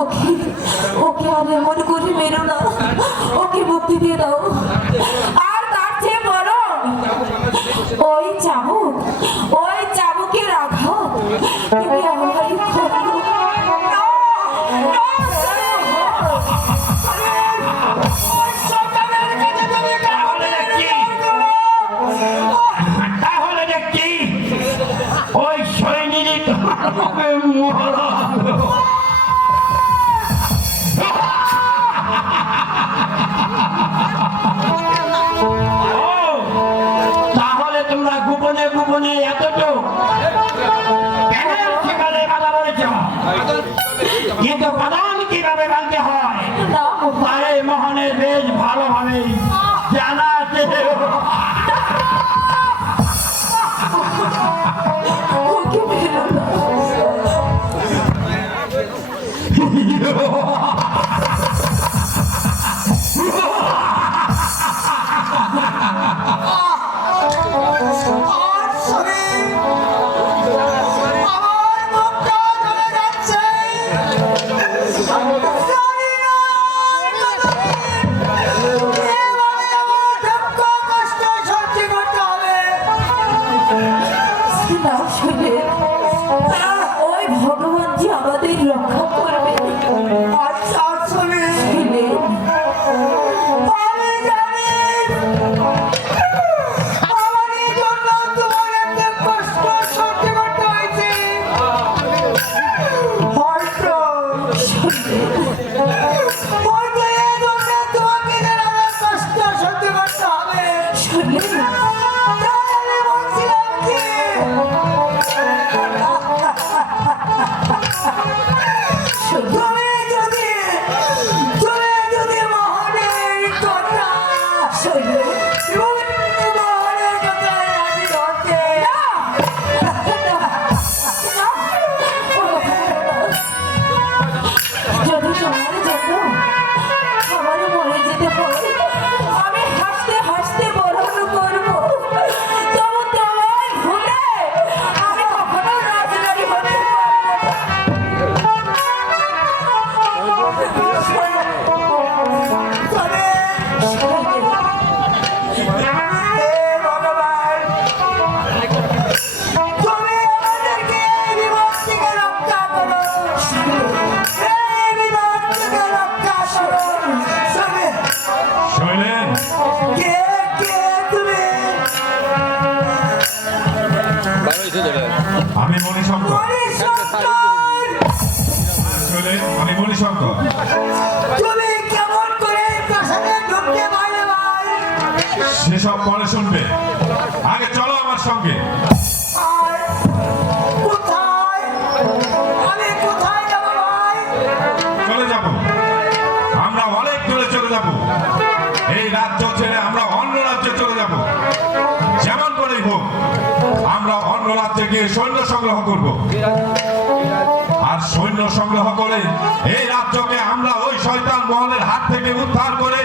ওকে ওকে আর এমন করে মেরো না, ওকে মুক্তি দিয়ে দাও। আর তার চেয়ে বড় ওই চাবুকের আঘাত তুমি আমারই করো। তাহলে দেখছি ওই সৈনিক তাহলে তোমরা গোপনে গোপনে এতটুকু সেখানে বাধা বলেছ, কিন্তু বাদাম কিভাবে বাঁধতে হয় তারে মোহনের বেশ ভালোভাবে জানা আছে। ওকে মেরো না। ওই ভগবান যে আমাদের রক্ষা করবে। আমি মণিশঙ্কর। আমি মণিশঙ্কর। তুমি কেমন করে প্রাসাদে ঢুকতে পারলে ভাই? সেসব পরে শুনবে, আগে চলো আমার সঙ্গে। আর কোথায়? আমি কোথায় যাবো ভাই? চলে যাব, আমরা অনেক দূরে চলে যাব। এই রাজ্য ছেড়ে আমরা অন্য রাজ্যে চলে যাব। যেমন করেই হোক আমরা অন্য রাজ্যে গিয়ে সৈন্য সংগ্রহ করব, আর সৈন্য সংগ্রহ করে এই রাজ্যকে আমরা ওই শয়তান মহলের হাত থেকে উদ্ধার করে